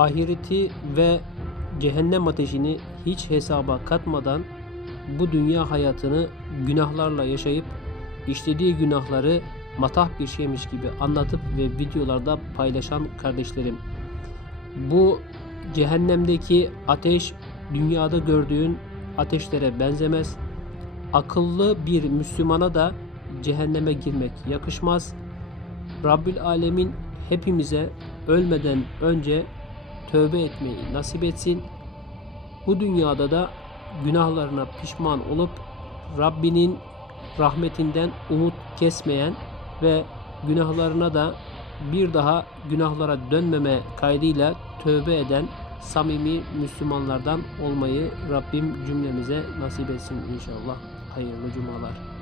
ahireti ve cehennem ateşini hiç hesaba katmadan bu dünya hayatını günahlarla yaşayıp işlediği günahları matah bir şeymiş gibi anlatıp ve videolarda paylaşan kardeşlerim. Bu cehennemdeki ateş dünyada gördüğün ateşlere benzemez. Akıllı bir Müslümana da cehenneme girmek yakışmaz. Rabbül Alemin hepimize ölmeden önce tövbe etmeyi nasip etsin. Bu dünyada da günahlarına pişman olup Rabbinin rahmetinden umut kesmeyen ve günahlarına da bir daha günahlara dönmeme kaydıyla tövbe eden samimi Müslümanlardan olmayı Rabbim cümlemize nasip etsin inşallah. Hayırlı cumalar.